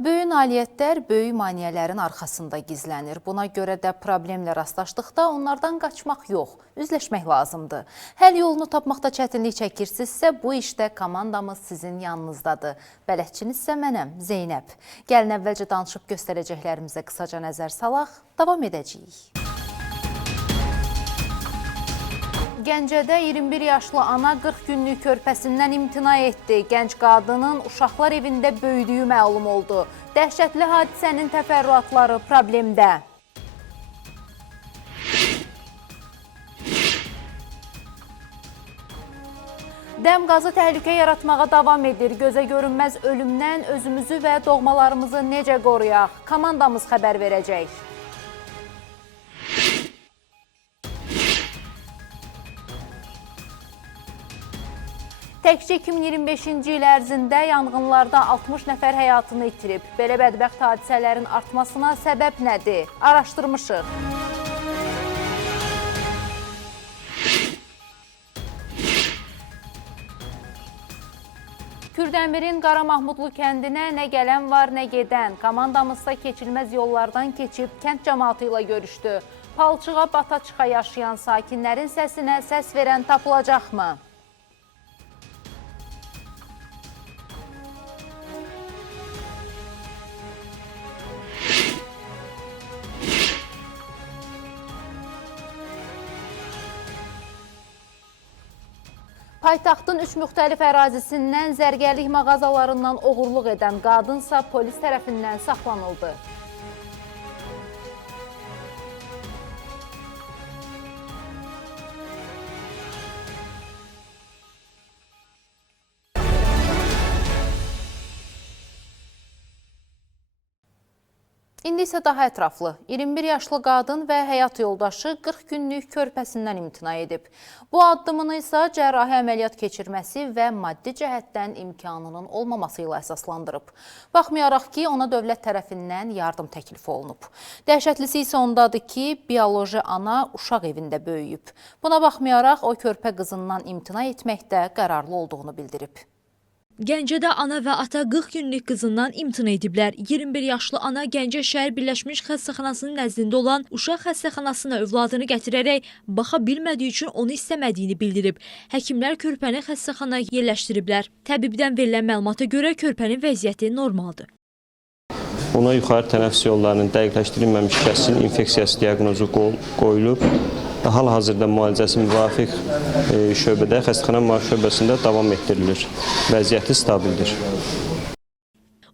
Böyük nailiyyətlər böyük maneələrin arxasında gizlənir. Buna görə də problemlə rastlaşdıqda onlardan qaçmaq yox, üzləşmək lazımdır. Həll yolunu tapmaqda çətinlik çəkirsinizsə, bu işdə komandamız sizin yanınızdadır. Bələdçiniz isə mənəm, Zeynəb. Gəlin əvvəlcə danışıb göstərəcəklərimizə qısaca nəzər salaq, davam edəcəyik. Gəncədə 21 yaşlı ana 40 günlük körpəsindən imtina etdi. Gənc qadının uşaqlar evində böyüdüyü məlum oldu. Dəhşətli hadisənin təfərrüatları problemdə. Dəm qazı təhlükə yaratmağa davam edir. Gözə görünməz ölümdən özümüzü və doğmalarımızı necə qoruyaq? Komandamız xəbər verəcək. Təkcə 2025-ci il ərzində yanğınlarda 60 nəfər həyatını itirib. Belə bədbəxt hadisələrin artmasına səbəb nədir? Araşdırmışıq. Kürdəmirin Qara Mahmudlu kəndinə nə gələn var, nə gedən. Komandamızsa keçilməz yollardan keçib kənd cəmaatı ilə görüşdü. Palçığa bata-çıxa yaşayan sakinlərin səsinə səs verən tapılacaqmı? Paytaxtın 3 müxtəlif ərazisindən zərgərlik mağazalarından oğurluq edən qadınsa polis tərəfindən saxlanıldı. İndi isə daha ətraflı. 21 yaşlı qadın və həyat yoldaşı 40 günlük körpəsindən imtina edib. Bu addımını isə cərrahi əməliyyat keçirməsi və maddi cəhətdən imkanının olmaması ilə əsaslandırıb. Baxmayaraq ki, ona dövlət tərəfindən yardım təklifi olunub. Dəhşətlisi isə ondadır ki, bioloji ana uşaq evində böyüyüb. Buna baxmayaraq o körpə qızından imtina etməkdə qərarlı olduğunu bildirib. Gəncədə ana və ata 40 günlük qızından imtina ediblər. 21 yaşlı ana Gəncə şəhər Birləşmiş Xəstəxanasının nəzdində olan uşaq xəstəxanasına övladını gətirərək baxa bilmədiyi üçün onu istəmədiyini bildirib. Həkimlər körpəni xəstəxanaya yerləşdiriblər. Təbibdən verilən məlumata görə körpənin vəziyyəti normaldır. Ona yuxarı tənəffüs yollarının dəqiqləşdirilməmiş kəsikin infeksiyası diaqnozu qoyulub. Hal-hazırda müalicəsi müvafiq şöbədə, xəstəxana müvafiq şöbəsində davam etdirilir. Vəziyyəti stabildir.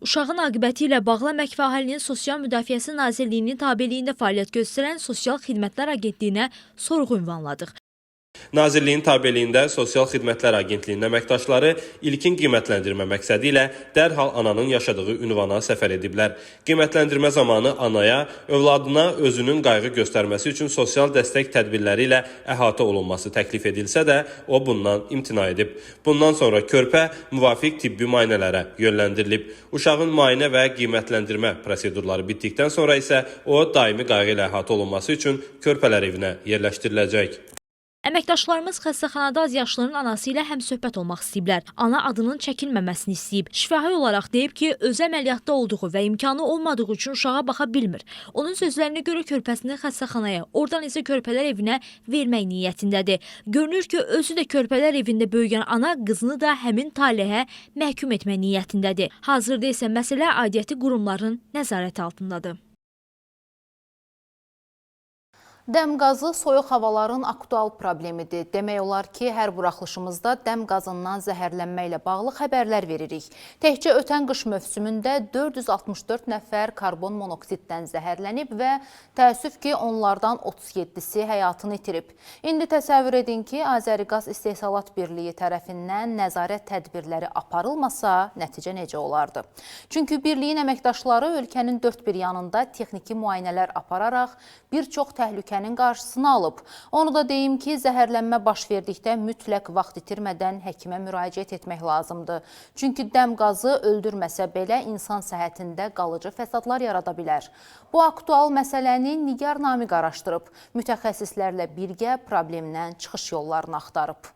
Uşağın aqibəti ilə bağlı Əmək və Əhalinin Sosial Müdafiəsi Nazirliyinin tabeliyində fəaliyyət göstərən Sosial Xidmətlər Agentliyinə sorğu ünvanladıq. Nazirliyin tabeliyində Sosial Xidmətlər Agentliyinin əməkdaşları ilkin qiymətləndirmə məqsədi ilə dərhal ananın yaşadığı ünvana səfər ediblər. Qiymətləndirmə zamanı anaya, övladına özünün qayğı göstərməsi üçün sosial dəstək tədbirləri ilə əhatə olunması təklif edilsə də, o bundan imtina edib. Bundan sonra körpə müvafiq tibbi müayinələrə yönləndirilib. Uşağın müayinə və qiymətləndirmə prosedurları bitdikdən sonra isə o daimi qayğı ilə əhatə olunması üçün körpələr evinə yerləşdiriləcək. Əməkdaşlarımız xəstəxanada azyaşlının anası ilə həmsöhbət olmaq istəyiblər. Ana adının çəkilməməsini istəyib. Şifahi olaraq deyib ki, özü əməliyyatda olduğu və imkanı olmadığı üçün uşağa baxa bilmir. Onun sözlərinə görə körpəsini xəstəxanaya, oradan isə körpələr evinə vermək niyyətindədir. Görünür ki, özü də körpələr evində böyüyən ana qızını da həmin talihə məhkum etmək niyyətindədir. Hazırda isə məsələ aidiyyəti qurumların nəzarəti altındadır. Dəm qazı soyuq havaların aktual problemidir. Demək olar ki, hər buraxılışımızda dəm qazından zəhərlənmə ilə bağlı xəbərlər veririk. Təkcə ötən qış mövsümündə 464 nəfər karbon monoksiddən zəhərlənib və təəssüf ki, onlardan 37-si həyatını itirib. İndi təsəvvür edin ki, Azəriqaz İstehsalat Birliyi tərəfindən nəzarət tədbirləri aparılmasa, nəticə necə olardı? Çünki birliyin əməkdaşları ölkənin dörd bir yanında texniki müayinələr apararaq bir çox təhlükə qarşısını alıb. Onu da deyim ki, zəhərlənmə baş verdikdə mütləq vaxt itirmədən həkimə müraciət etmək lazımdır. Çünki dəm qazı öldürməsə belə insan səhhətində qalıcı fəsadlar yarada bilər. Bu aktual məsələni Nigar Namiq araşdırıb, mütəxəssislərlə birgə problemdən çıxış yollarını axtarıb.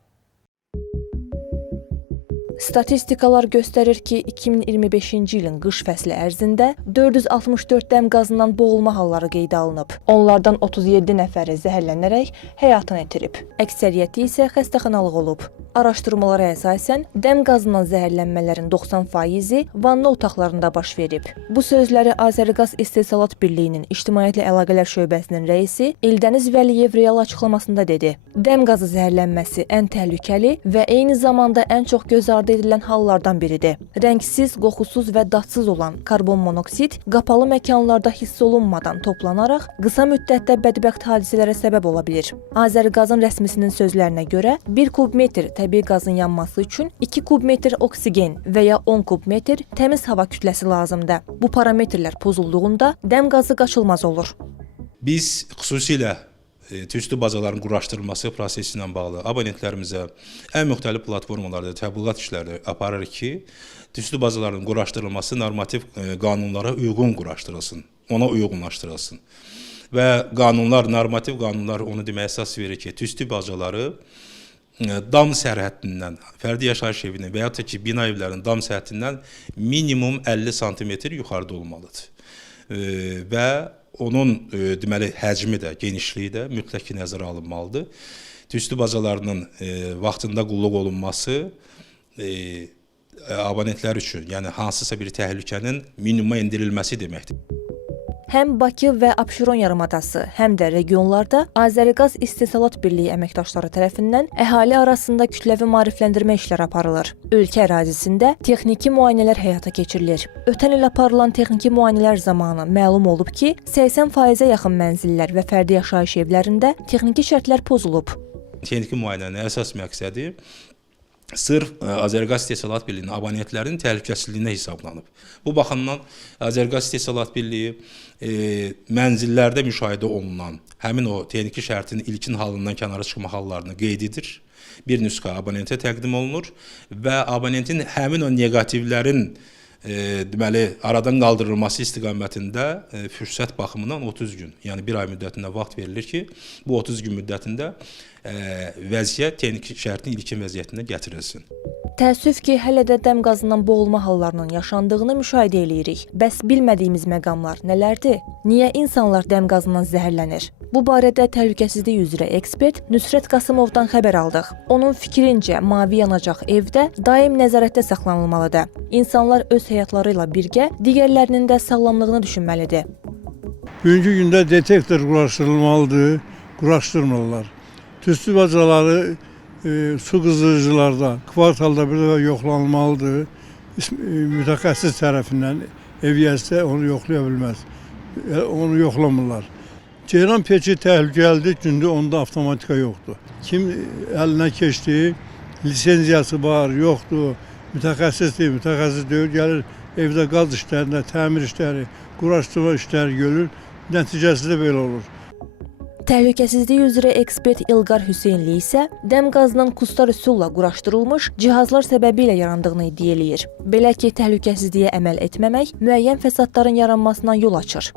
Statistikalar göstərir ki, 2025-ci ilin qış fəsli ərzində 464 dəm qazından boğulma halları qeydə alınıb. Onlardan 37 nəfəri zəhərlənərək həyatını itirib. Əksəriyyəti isə xəstəxanalıq olub. Araşdırmalara əsasən dəm qazından zəhərlənmələrin 90%-i vanna otaqlarında baş verib. Bu sözləri Azəriqaz İstehsalat Birliyinin İctimaiyyətlə Əlaqələr Şöbəsinin rəisi Eldəniz Vəliyev real açıqlamasında dedi. Dəm qazı zəhərlənməsi ən təhlükəli və eyni zamanda ən çox göz ardı edilən hallardan biridir. Rəngsiz, qoxusuz və dadsız olan karbon monoksid qapalı məkanlarda hiss olunmadan toplanaraq qısa müddətdə bədbəxt hadisələrə səbəb ola bilir. Azəriqazın rəsmisinin sözlərinə görə 1 kubmetr təbii qazın yanması üçün 2 kubmetr oksigen və ya 10 kubmetr təmiz hava kütləsi lazımdır. Bu parametrlər pozulduğunda dəm qazı qaçılmaz olur. Biz xüsusilə tüstü bazaların quraşdırılması prosesi ilə bağlı abonentlərimizə ən müxtəlif platformalarda təbliğat işləri aparırıq ki, tüstü bazalarının quraşdırılması normativ qanunlara uyğun quraşdırılsın, ona uyğunlaşdırılsın. Və qanunlar, normativ qanunlar onu deməyə əsas verir ki, tüstü bazaları dam sərhəddindən, fərdi yaşayış evinin və ya da ki, bina evlərinin dam sərhəddindən minimum 50 sm yuxarıda olmalıdır. Və onun deməli həcmi də, genişliyi də mütləq ki, nəzərə alınmalıdır. Tüstü bazalarının vaxtında qulluq olunması abonentlər üçün, yəni hansısa bir təhlükənin minimuma endirilməsi deməkdir. Həm Bakı və Abşeron yarımadası, həm də regionlarda Azəriqaz İstehsalat Birliyi əməkdaşları tərəfindən əhali arasında kütləvi maarifləndirmə işləri aparılır. Ölkə ərazisində texniki müayinələr həyata keçirilir. Ötən il aparılan texniki müayinələr zamanı məlum olub ki, 80%-ə yaxın mənzillər və fərdi yaşayış evlərində texniki şərtlər pozulub. Texniki müayinənin əsas məqsədi sırf Azəriqaz İstehsalat Birliyinin abonentlərin təhlükəsizliyinə hesablanıb. Bu baxımdan Azəriqaz İstehsalat Birliyi mənzillərdə müşahidə olunan həmin o texniki şərtin ilkin halından kənara çıxma hallarını qeyd edir. Bir nüsxə abonentə təqdim olunur və abonentin həmin o neqativlərin deməli aradan qaldırılması istiqamətində fürsət baxımından 30 gün, yəni bir ay müddətində vaxt verilir ki, bu 30 gün müddətində vəziyyət texniki şərtin ilkin vəziyyətinə gətirilsin. Təəssüf ki, hələ də dəm qazından boğulma hallarının yaşandığını müşahidə edirik. Bəs bilmədiyimiz məqamlar nələrdir? Niyə insanlar dəm qazından zəhərlənir? Bu barədə təhlükəsizlik üzrə ekspert Nüsrət Qasımovdan xəbər aldıq. Onun fikrincə, mavi yanacaq evdə daim nəzarətdə saxlanılmalıdır. İnsanlar öz həyatları ilə birgə digərlərinin də sağlamlığını düşünməlidir. Bugünkü gündə detektor quraşdırılmalıdır, quraşdırmırlar. Tüstü bacaları su qızdırıcılarda kvartalda bir dəfə yoxlanılmalıdır. Mütəxəssis tərəfindən eviyyəsə onu yoxlaya bilməz. Onu yoxlamırlar. Ceyran peçi təhlükəlidir, gündə onda avtomatika yoxdur. Kim əlinə keçdi, lisenziyası var, yoxdur, mütəxəssisdir, mütəxəssis deyil, gəlir evdə qaz işlərində, təmir işləri, quraşdırma işləri görür, nəticəsi də belə olur. Təhlükəsizlik üzrə ekspert İlqar Hüseynli isə dəm qazının kustar üsulla quraşdırılmış cihazlar səbəbilə yarandığını iddia eləyir. Belə ki, təhlükəsizliyə əməl etməmək müəyyən fəsadların yaranmasına yol açır.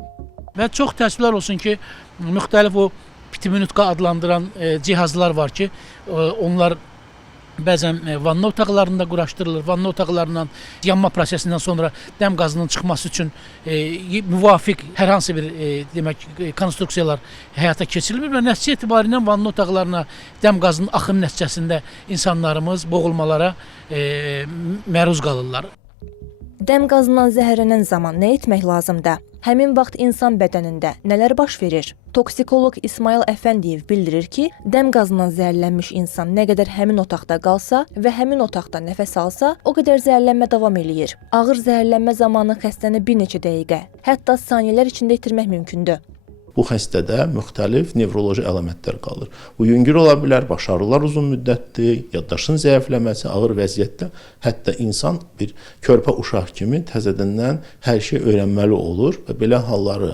Və çox təəssüflər olsun ki, müxtəlif o pitiminutka adlandıran cihazlar var ki, onlar bəzən vanna otaqlarında quraşdırılır. Vanna otaqlarından yanma prosesindən sonra dəm qazının çıxması üçün müvafiq hər hansı bir demək konstruksiyalar həyata keçirilir və nəticə etibarilə vanna otaqlarına dəm qazının axını nəticəsində insanlarımız boğulmalara məruz qalırlar. Dəm qazından zəhərlənən zaman nə etmək lazımdır? Həmin vaxt insan bədənində nələr baş verir? Toksikoloq İsmail Əfəndiyev bildirir ki, dəm qazından zəhərlənmiş insan nə qədər həmin otaqda qalsa və həmin otaqda nəfəs alsa, o qədər zəhərlənmə davam eləyir. Ağır zəhərlənmə zamanı xəstəni bir neçə dəqiqə, hətta saniyələr içində itirmək mümkündür. Bu xəstədə müxtəlif nevroloji əlamətlər qalır. Bu yüngül ola bilər, baş ağrılar uzun müddətli, yaddaşın zəifləməsi, ağır vəziyyətdə, hətta insan bir körpə uşaq kimi təzədən hər şey öyrənməli olur və belə halları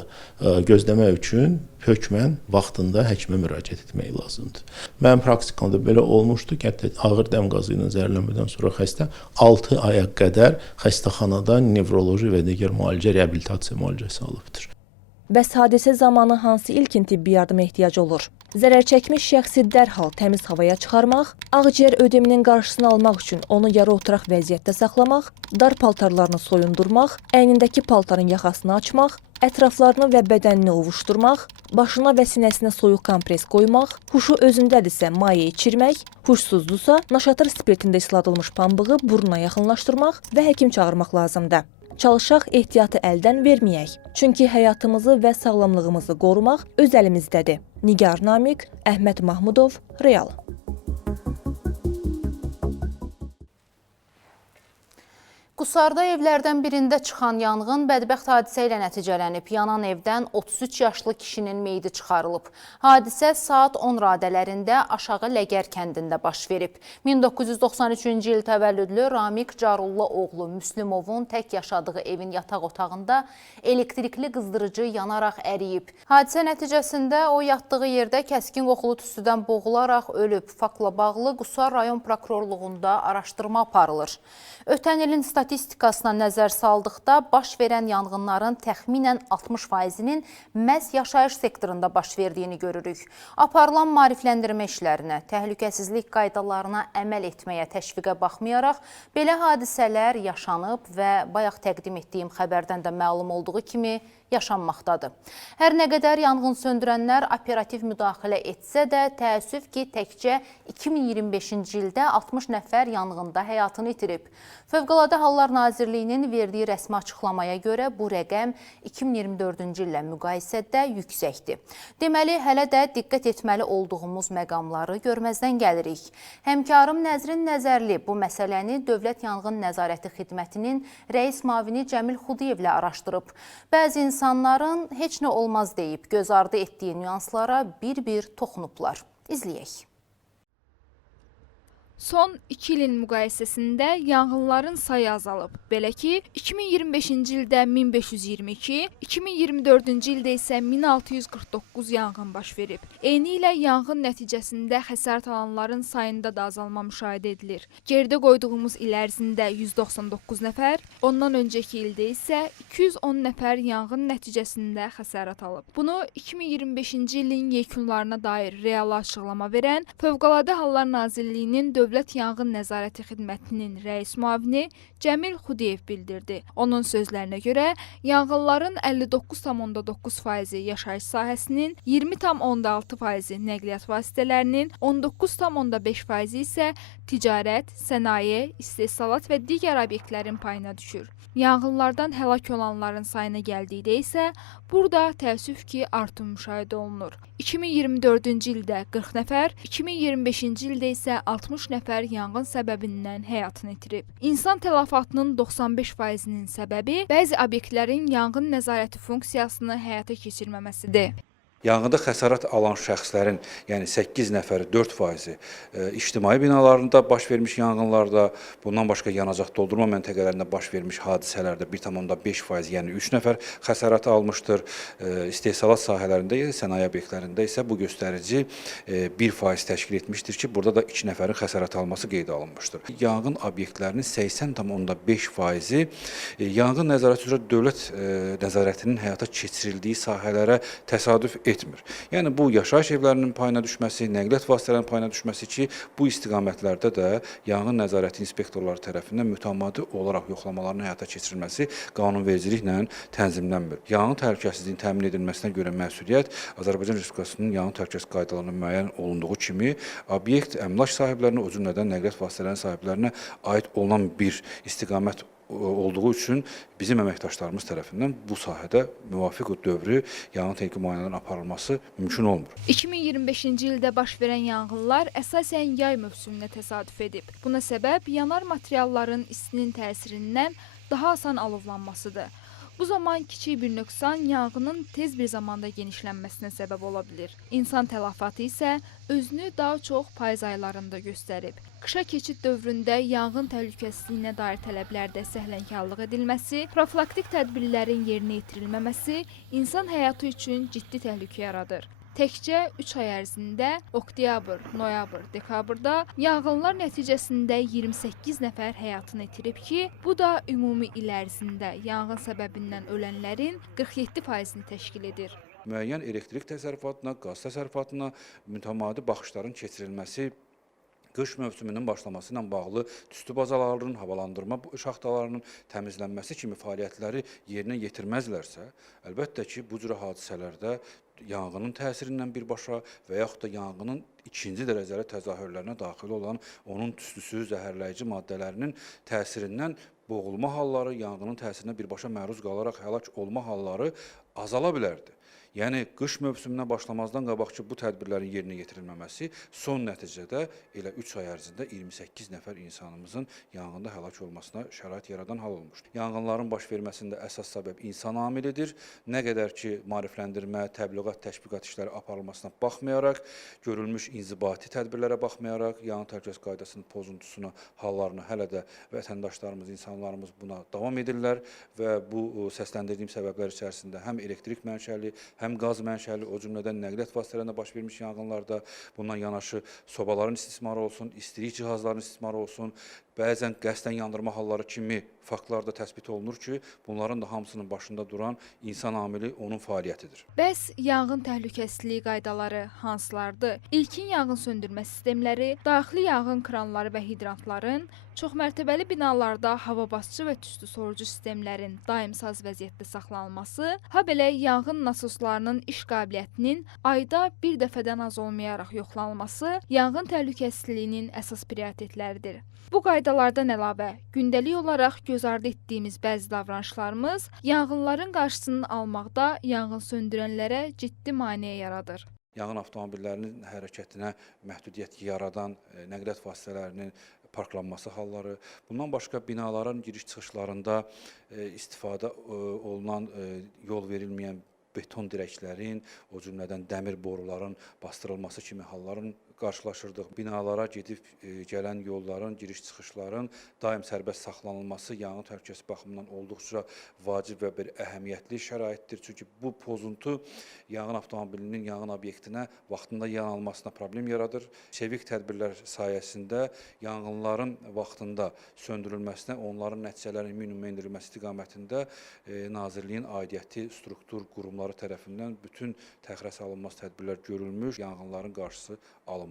gözləmək üçün hökmən vaxtında həkimə müraciət etmək lazımdır. Mənim praktikamda belə olmuşdu ki, hətta ağır dəm qazı ilə zəhərlənmədən sonra xəstə 6 aya qədər xəstəxanada nevroloji və digər müalicə, reabilitasiya müalicəsi alıbdır. Bəs hadisə zamanı hansı ilkin tibbi yardıma ehtiyac olur? Zərər çəkmiş şəxsi dərhal təmiz havaya çıxarmaq, ağciyər ödeminin qarşısını almaq üçün onu yarı oturaq vəziyyətdə saxlamaq, dar paltarlarını soyundurmaq, əynindəki paltarın yaxasını açmaq, ətraflarını və bədənini ovuşdurmaq, başına və sinəsinə soyuq kompres qoymaq, huşu özündədirsə maye içirmək, huşsuzdusa naşatır spirtində isladılmış pambığı burnuna yaxınlaşdırmaq və həkim çağırmaq lazımdır. Çalışaq ehtiyatı əldən verməyək. Çünki həyatımızı və sağlamlığımızı qorumaq öz əlimizdədir. Nigar Namiq, Əhməd Mahmudov, Real. Qusarda evlərdən birində çıxan yanğın bədbəxt hadisə ilə nəticələnib. Yanan evdən 33 yaşlı kişinin meyidi çıxarılıb. Hadisə saat 10 radələrində Aşağı Ləgər kəndində baş verib. 1993-cü il təvəllüdlü Ramik Carullu oğlu Müslümovun tək yaşadığı evin yataq otağında elektrikli qızdırıcı yanaraq əriyib. Hadisə nəticəsində o yatdığı yerdə kəskin qoxulu tüstüdən boğularaq ölüb. Faktla bağlı Qusar rayon prokurorluğunda araşdırma aparılır. Ötən ilin statistikasına nəzər saldıqda baş verən yanğınların təxminən 60%-nin məhz yaşayış sektorunda baş verdiyini görürük. Aparılan maarifləndirmə işlərinə, təhlükəsizlik qaydalarına əməl etməyə təşviqə baxmayaraq, belə hadisələr yaşanıb və bayaq təqdim etdiyim xəbərdən də məlum olduğu kimi yaşanmaqdadır. Hər nə qədər yanğın söndürənlər operativ müdaxilə etsə də, təəssüf ki, təkcə 2025-ci ildə 60 nəfər yanğında həyatını itirib. Fövqəladə Hallar Nazirliyinin verdiyi rəsmi açıqlamaya görə bu rəqəm 2024-cü illə müqayisədə yüksəkdir. Deməli, hələ də diqqət etməli olduğumuz məqamları görməzdən gəlirik. Həmkarım Nəzrin Nəzərli bu məsələni Dövlət Yanğın Nəzarəti Xidmətinin rəis mavini Cəmil Xudiyevlə araşdırıb. Bəzi insanların heç nə olmaz deyib göz ardı etdiyi nüanslara bir-bir toxunublar. İzləyək. Son 2 ilin müqayisəsində yanğınların sayı azalıb. Belə ki, 2025-ci ildə 1522, 2024-cü ildə isə 1649 yanğın baş verib. Eyni ilə yanğın nəticəsində xəsarət alanların sayında da azalma müşahidə edilir. Geridə qoyduğumuz il ərzində 199 nəfər, ondan öncəki ildə isə 210 nəfər yanğın nəticəsində xəsarət alıb. Bunu 2025-ci ilin yekunlarına dair real açıqlama verən Fövqəladə Hallar Nazirliyinin Dövlət Yanğın Nəzarəti Xidmətinin rəis müavini Cəmil Xudiyev bildirdi. Onun sözlərinə görə yanğınların 59,9%-i yaşayış sahəsinin, 20,6%-i nəqliyyat vasitələrinin, 19,5%-i isə ticarət, sənaye, istehsalat və digər obyektlərin payına düşür. Yanğınlardan həlak olanların sayına gəldikdə isə burada təəssüf ki, artım müşahidə olunur. 2024-cü ildə 40 nəfər, 2025-ci ildə isə 60 nəfər yanğın səbəbindən həyatını itirib. İnsan tələfatının 95%-nin səbəbi bəzi obyektlərin yanğın nəzarəti funksiyasını həyata keçirməməsidir. Yanğında xəsarət alan şəxslərin, yəni 8 nəfəri 4%-i ictimai binalarında baş vermiş yanğınlarda, bundan başqa yanacaq doldurma məntəqələrində baş vermiş hadisələrdə 1,5%, yəni 3 nəfər xəsarət almışdır. İstehsalat sahələrində, sənaye obyektlərində isə bu göstərici 1% təşkil etmişdir ki, burada da 2 nəfərin xəsarət alması qeydə alınmışdır. Yanğın obyektlərinin 80,5%-i yanğın nəzarəti üzrə dövlət nəzarətinin həyata keçirildiyi sahələrə təsadüf etmir. Yəni bu yaşayış evlərinin payına düşməsi, nəqliyyat vasitələrinin payına düşməsi ki, bu istiqamətlərdə də yanğın nəzarəti inspektorları tərəfindən mütəmadi olaraq yoxlamaların həyata keçirilməsi qanunvericiliklə tənzimlənmir. Yanğın təhlükəsizliyinin təmin edilməsinə görə məsuliyyət Azərbaycan Respublikasının yanğın təhlükəsizlik qaydalarına müəyyən olunduğu kimi obyekt əmlak sahiblərinə, o cümlədən nəqliyyat vasitələrinin sahiblərinə aid olan bir istiqamət olduğu üçün bizim əməkdaşlarımız tərəfindən bu sahədə müvafiq dövrü yanğın texniki müayinələrin aparılması mümkün olmur. 2025-ci ildə baş verən yanğınlar əsasən yay mövsümünə təsadüf edib. Buna səbəb yanar materialların istinin təsirindən daha asan alovlanmasıdır. Bu zaman kiçik bir nöqsan yanğının tez bir zamanda genişlənməsinə səbəb ola bilir. İnsan tələfatı isə özünü daha çox payız aylarında göstərib. Qışa keçid dövründə yanğın təhlükəsizliyinə dair tələblərdə səhlənkarlıq edilməsi, profilaktik tədbirlərin yerinə yetirilməməsi insan həyatı üçün ciddi təhlükə yaradır. Təkcə 3 ay ərzində oktyabr, noyabr, dekabrda yanğınlar nəticəsində 28 nəfər həyatını itirib ki, bu da ümumi il ərzində yanğın səbəbindən ölənlərin 47%-ni təşkil edir. Müəyyən elektrik təsərrüfatına, qaz təsərrüfatına mütəmadi baxışların keçirilməsi, qış mövsümünün başlaması ilə bağlı tüstü bazalarının, havalandırma şaxtalarının təmizlənməsi kimi fəaliyyətləri yerinə yetirməzlərsə, əlbəttə ki, bu cür hadisələrdə yanğının təsirindən birbaşa və yaxud da yanğının ikinci dərəcəli təzahürlərinə daxil olan onun tüstüsü, zəhərləyici maddələrinin təsirindən boğulma halları, yanğının təsirinə birbaşa məruz qalaraq həlak olma halları azala bilərdi. Yəni, qış mövsümünə başlamazdan qabaqki bu tədbirlərin yerinə yetirilməməsi son nəticədə elə 3 ay ərzində 28 nəfər insanımızın yanğında həlak olmasına şərait yaradan hal olmuşdur. Yanğınların baş verməsində əsas səbəb insan amilidir. Nə qədər ki, maarifləndirmə, təbliğat, təşviqat işləri aparılmasına baxmayaraq, görülmüş inzibati tədbirlərə baxmayaraq, yanğın təhlükəsizlik qaydasının pozuntusuna, hallarına hələ də vətəndaşlarımız, insanlarımız buna davam edirlər və bu səsləndirdiyim səbəblər içərisində həm elektrik mənşəli, həm qaz mənşəli, o cümlədən nəqliyyat vasitələrində baş vermiş yanğınlarda bundan yanaşı sobaların istismarı olsun, istilik cihazlarının istismarı olsun, bəzən qəsdən yandırma halları kimi faktlar da təsbit olunur ki, bunların da hamısının başında duran insan amili onun fəaliyyətidir. Bəs yanğın təhlükəsizliyi qaydaları hansılardır? İlkin yanğın söndürmə sistemləri, daxili yanğın kranları və hidrantların, çoxmərtəbəli binalarda hava basıcı və tüstü sorucu sistemlərin daimsaz vəziyyətdə saxlanılması, habelə yanğın nasoslarının iş qabiliyyətinin ayda bir dəfədən az olmayaraq yoxlanılması yanğın təhlükəsizliyinin əsas prioritetləridir. Bu qaydalardan əlavə, gündəlik olaraq göz ardı etdiyimiz bəzi davranışlarımız yanğınların qarşısını almaqda yanğın söndürənlərə ciddi maneə yaradır. Yanğın avtomobillərinin hərəkətinə məhdudiyyət yaradan nəqliyyat vasitələrinin parklanması halları, bundan başqa binaların giriş-çıxışlarında istifadə olunan yol verilməyən beton dirəklərin, o cümlədən dəmir boruların bastırılması kimi halların qarşılaşırdıq. Binalara gedib gələn yolların, giriş-çıxışların daim sərbəst saxlanılması yanğın təhlükəsizliyi baxımından olduqca vacib və bir əhəmiyyətli şəraitdir. Çünki bu pozuntu yanğın avtomobilinin yanğın obyektinə vaxtında yanılmasına problem yaradır. Çevik tədbirlər sayəsində yanğınların vaxtında söndürülməsinə, onların nəticələrinin minimuma endirilməsi istiqamətində Nazirliyin aidiyyəti struktur qurumları tərəfindən bütün təxirə salınmaz tədbirlər görülmüş, yanğınların qarşısı alınmışdır.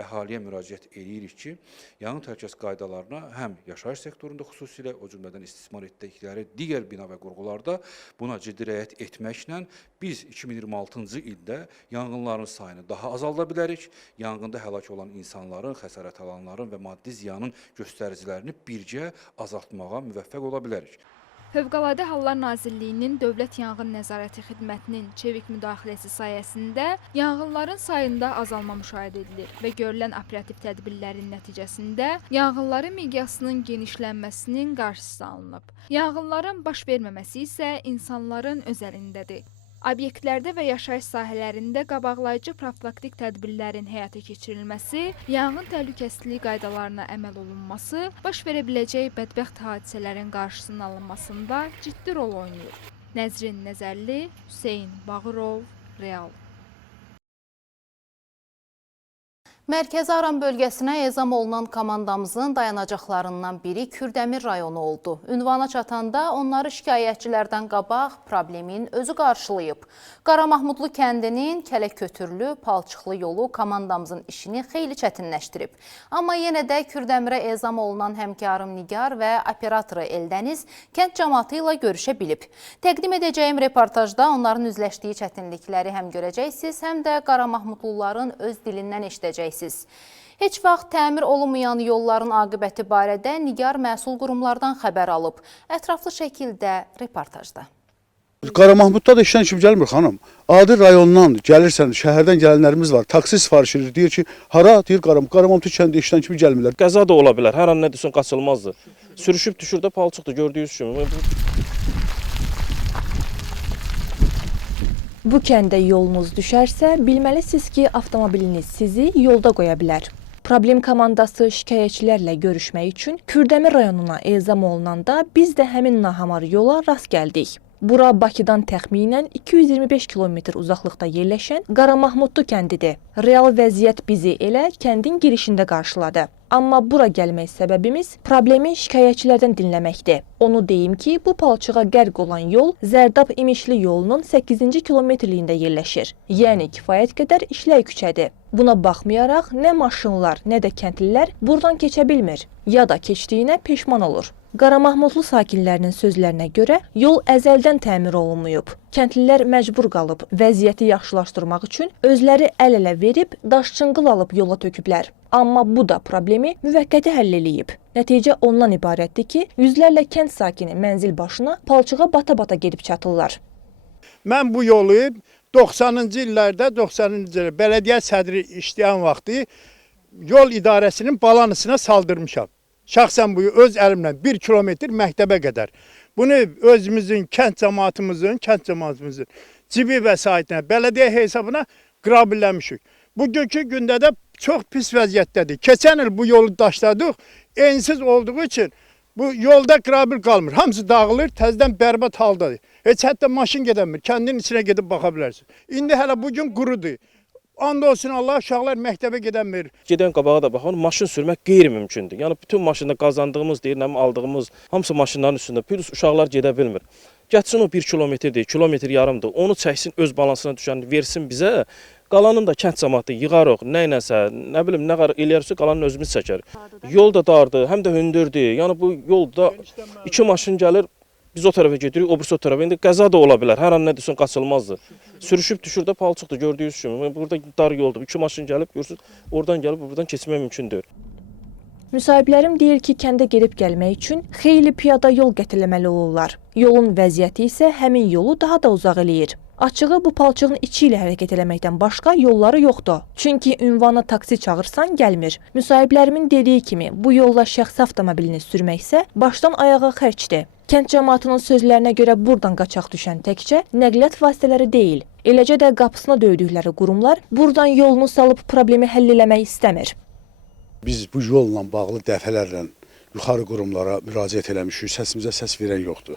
Əhaliyə müraciət edirik ki, yanğın təhlükəsizliyi qaydalarına həm yaşayış sektorunda xüsusilə, o cümlədən istismar etdikləri digər bina və qurğularda buna ciddi riayət etməklə biz 2026-cı ildə yanğınların sayını daha azalda bilərik. Yanğında həlak olan insanların, xəsarət alanların və maddi ziyanın göstəricilərini birgə azaltmağa müvəffəq ola bilərik. Fövqəladə Hallar Nazirliyinin Dövlət Yanğın Nəzarəti Xidmətinin çevik müdaxiləsi sayəsində yanğınların sayında azalma müşahidə edilir və görülən operativ tədbirlərin nəticəsində yanğınların miqyasının genişlənməsinin qarşısı alınıb. Yanğınların baş verməməsi isə insanların öz əlindədir. Obyektlərdə və yaşayış sahələrində qabaqlayıcı profilaktik tədbirlərin həyata keçirilməsi, yanğın təhlükəsizliyi qaydalarına əməl olunması, baş verə biləcək bədbəxt hadisələrin qarşısının alınmasında ciddi rol oynayır. Nəzrin Nəzərli, Hüseyn Bağırov, Real. Mərkəzi Aran bölgəsinə ezam olunan komandamızın dayanacaqlarından biri Kürdəmir rayonu oldu. Ünvana çatanda onları şikayətçilərdən qabaq problemin özü qarşılayıb. Qaramahmudlu kəndinin Kələk-Kötürlü, Palçıqlı yolu komandamızın işini xeyli çətinləşdirib. Amma yenə də Kürdəmirə ezam olunan həmkarım Nigar və operatoru Eldəniz kənd cəmaatı ilə görüşə bilib. Təqdim edəcəyim reportajda onların üzləşdiyi çətinlikləri həm görəcəksiniz, həm də Qaramahmudluların öz dilindən eşidəcəksiniz. Heç vaxt təmir olunmayan yolların aqibəti barədə Nigar məsul qurumlardan xəbər alıb. Ətraflı şəkildə reportajda. Qaramahmudda da işdən kim gəlmir xanım. Adi rayondan gəlirsən, şəhərdən gələnlərimiz var. Taksi sifariş edir, deyir ki, hara? Deyir Qaramahmud kəndə işdən kim gəlmirlər. Qəza da ola bilər, hər an nə desən qaçılmazdır. Sürüşüb düşür də palçıqdır, gördüyünüz kimi. Bu kəndə yolunuz düşərsə, bilməlisiniz ki, avtomobiliniz sizi yolda qoya bilər. Problem komandası şikayətçilərlə görüşmək üçün Kürdəmir rayonuna ezam olunanda biz də həmin nahamar yola rast gəldik. Bura Bakıdan təxminən 225 kilometr uzaqlıqda yerləşən Qaramahmudlu kəndidir. Real vəziyyət bizi elə kəndin girişində qarşıladı. Amma bura gəlmək səbəbimiz problemi şikayətçilərdən dinləməkdir. Onu deyim ki, bu palçığa qərq olan yol Zərdab-İmişli yolunun 8-ci kilometrliyində yerləşir. Yəni kifayət qədər işlək küçədir. Buna baxmayaraq nə maşınlar, nə də kəndlilər buradan keçə bilmir, ya da keçdiyinə peşman olur. Qaramahmudlu sakinlərinin sözlərinə görə yol əzəldən təmir olunmayıb. Kəndlilər məcbur qalıb vəziyyəti yaxşılaşdırmaq üçün özləri əl-ələ verib daş-çınqıl alıb yola töküblər. Amma bu da problemi müvəqqəti həll eləyib. Nəticə ondan ibarətdir ki, yüzlərlə kənd sakini mənzil başına palçığa bata-bata gedib çatırlar. Mən bu yolu 90-cı illərdə, 90-cı illərdə bələdiyyə sədri işləyən vaxtı yol idarəsinin balanısına saldırmışam. Şəxsən bu öz əlimlə 1 kilometr məktəbə qədər. Bunu özümüzün, kənd cəmaatımızın cibi vəsaitinə, bələdiyyə hesabına qrabilləmişik. Bugünkü gündə də çox pis vəziyyətdədir. Keçən il bu yolu daşladıq, ensiz olduğu üçün bu yolda qrabil qalmır. Hamısı dağılır, təzədən bərbad haldadır. Heç hətta maşın gedəmir, kəndin içinə gedib baxa bilərsiniz. İndi hələ bugün qurudur. And olsun Allah, uşaqlar məktəbə gedəmir. Gedən qabağa da baxın, maşın sürmək qeyri-mümkündür. Yəni bütün maşında qazandığımız, deyirəm, aldığımız hamısı maşınların üstündə. Plus uşaqlar gedə bilmir. Getsin o 1 kilometrdir, kilometr yarımdır. Onu çəksin, öz balansına düşən versin bizə. Qalanın da kənd cəmaatı yığarıq, nəynəsə, nə bilim, nə qədər eləyərsə qalanın özümüz çəkər. Yol da dardır, həm də hündürdür. Yəni bu yolda 2 maşın gəlir, biz o tərəfə gedirik, o birisi o tərəfə. İndi qəza da ola bilər, hər an nə desən qaçılmazdır. Sürüşüb düşür də palçıqdır, gördüyünüz kimi. Burada dar yoldur, 2 maşın gəlib, görürsünüz, oradan gəlib, buradan keçmək mümkündür. Müsahiblərim deyir ki, kəndə gedib gəlmək üçün xeyli piyada yol gətirməli olurlar. Yolun vəziyyəti isə həmin yolu daha da uzaq eləyir. Açığı bu palçığın içi ilə hərəkət eləməkdən başqa yolları yoxdur. Çünki ünvana taksi çağırsan gəlmir. Müsahiblərimin dediyi kimi bu yolla şəxsi avtomobilini sürməksə başdan ayağa xərcdir. Kənd cəmaatının sözlərinə görə buradan qaçaq düşən təkcə nəqliyyat vasitələri deyil. Eləcə də qapısına döydükləri qurumlar buradan yolunu salıb problemi həll eləmək istəmir. Biz bu yolla bağlı dəfələrlə yuxarı qurumlara müraciət eləmişik, səsimizə səs verən yoxdur.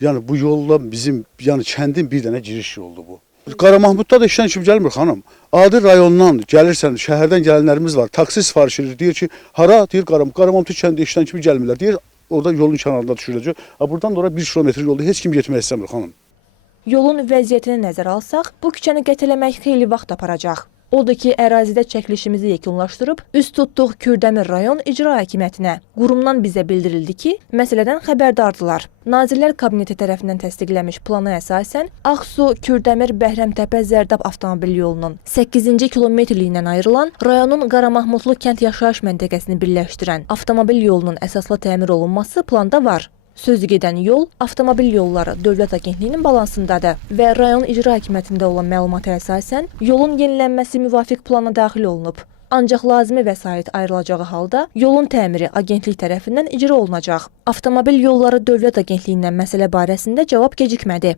Yəni bu yolla bizim, yəni kəndin bir dənə giriş yoludur bu. Qaramahmudda da işdən kim gəlmir xanım. Adi rayondan gəlirsən, şəhərdən gələnlərimiz var. Taksi sifariş edir, deyir ki, hara? Deyir Qaramahmud kəndi işdən kimi gəlmirlər. Deyir orada yolun kənarında düşürəcək. Buradan da ora 1 kilometr yolda heç kim getmək istəmir xanım. Yolun vəziyyətini nəzərə alsaq, bu küçəni qət eləmək xeyli vaxt aparacaq. Odur ki, ərazidə çəkilişimizi yekunlaşdırıb, üst tutduq Kürdəmir rayon icra hakimiyyətinə. Qurumdan bizə bildirildi ki, məsələdən xəbərdardılar. Nazirlər Kabineti tərəfindən təsdiqlənmiş plana əsasən Ağsu, Kürdəmir, Bəhrəmtəpə, Zərdab avtomobil yolunun 8-ci kilometrliyindən ayrılan rayonun Qaramahmudlu kənd yaşayış məntəqəsini birləşdirən avtomobil yolunun əsaslı təmir olunması planda var. Sözü gedən yol Avtomobil Yolları Dövlət Agentliyinin balansındadır və rayon icra hakimiyyətində olan məlumata əsasən yolun yenilənməsi müvafiq plana daxil olunub. Ancaq lazımi vəsait ayrılacağı halda yolun təmiri agentlik tərəfindən icra olunacaq. Avtomobil Yolları Dövlət Agentliyindən məsələ barəsində cavab gecikmədi.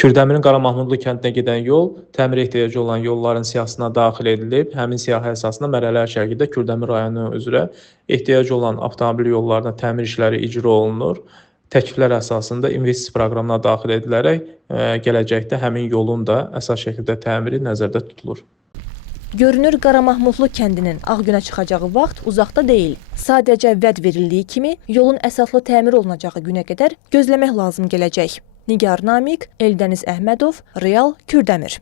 Kürdəmirin Qaramahmudlu kəndinə gedən yol təmir ehtiyacı olan yolların siyahısına daxil edilib. Həmin siyahı əsasında mərhələlər şəkildə Kürdəmir rayonu üzrə ehtiyacı olan avtomobil yollarına təmir işləri icra olunur. Təkliflər əsasında investisiya proqramına daxil edilərək gələcəkdə həmin yolun da əsas şəkildə təmiri nəzərdə tutulur. Görünür Qaramahmudlu kəndinin Ağgünə çıxacağı vaxt uzaqda deyil. Sadəcə vəd verildiyi kimi yolun əsaslı təmir olunacağı günə qədər gözləmək lazım gələcək. Nigar Namik, Eldəniz Əhmədov, Real, Kürdəmir.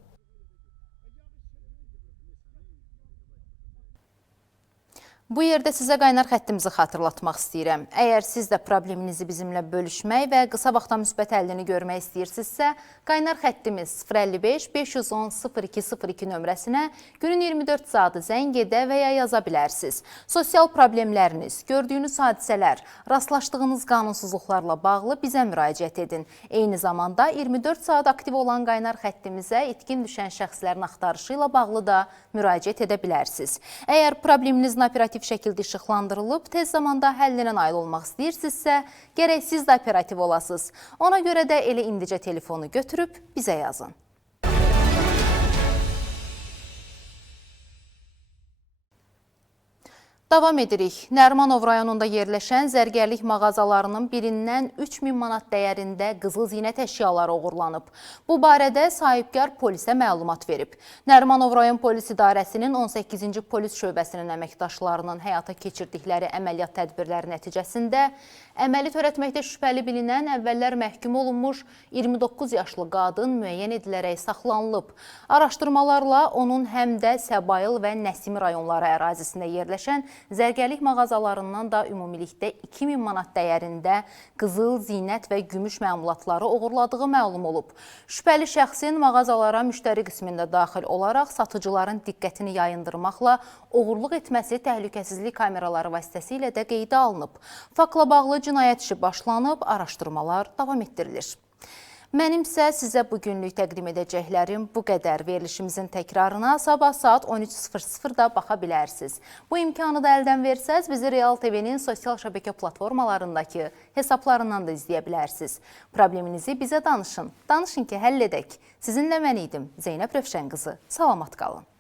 Bu yerdə sizə qaynar xəttimizi xatırlatmaq istəyirəm. Əgər siz də probleminizi bizimlə bölüşmək və qısa vaxtda müsbət həllini görmək istəyirsinizsə, qaynar xəttimiz 055-510-0202 nömrəsinə günün 24 saatı zəng edə və ya yaza bilərsiniz. Sosial problemləriniz, gördüyünüz hadisələr, rastlaşdığınız qanunsuzluqlarla bağlı bizə müraciət edin. Eyni zamanda 24 saat aktiv olan qaynar xəttimizə itkin düşən şəxslərin axtarışı ilə bağlı da müraciət edə bilərsiniz. Əgər probleminizin operativ şəkildə işıqlandırılıb, tez zamanda həllinə nail olmaq istəyirsinizsə, gərək siz də operativ olasınız. Ona görə də elə indicə telefonu götürüb bizə yazın. Davam edirik. Nərimanov rayonunda yerləşən zərgərlik mağazalarının birindən 3000 manat dəyərində qızıl zinət əşyaları oğurlanıb. Bu barədə sahibkar polisə məlumat verib. Nərimanov rayon polis idarəsinin 18-ci polis şöbəsinin əməkdaşlarının həyata keçirdikləri əməliyyat tədbirləri nəticəsində əməli törətməkdə şübhəli bilinən əvvəllər məhkum olunmuş 29 yaşlı qadın müəyyən edilərək saxlanılıb. Araşdırmalarla onun həm də Səbayıl və Nəsimi rayonları ərazisində yerləşən zərgərlik mağazalarından da ümumilikdə 2000 manat dəyərində qızıl, zinət və gümüş məmulatları oğurladığı məlum olub. Şübhəli şəxsin mağazalara müştəri qismində daxil olaraq satıcıların diqqətini yayındırmaqla oğurluq etməsi təhlükəsizlik kameraları vasitəsilə də qeydə alınıb. Faktla bağlı cinayət işi başlanıb, araşdırmalar davam etdirilir. Mənimsə sizə bugünlük təqdim edəcəklərim bu qədər. Verilişimizin təkrarına sabah saat 13:00-da baxa bilərsiniz. Bu imkanı da əldən versəz, bizi Real TV-nin sosial şəbəkə platformalarındakı hesablarından da izləyə bilərsiniz. Probleminizi bizə danışın. Danışın ki, həll edək. Sizinlə mən idim Zeynəb Rövşən qızı. Salamat qalın.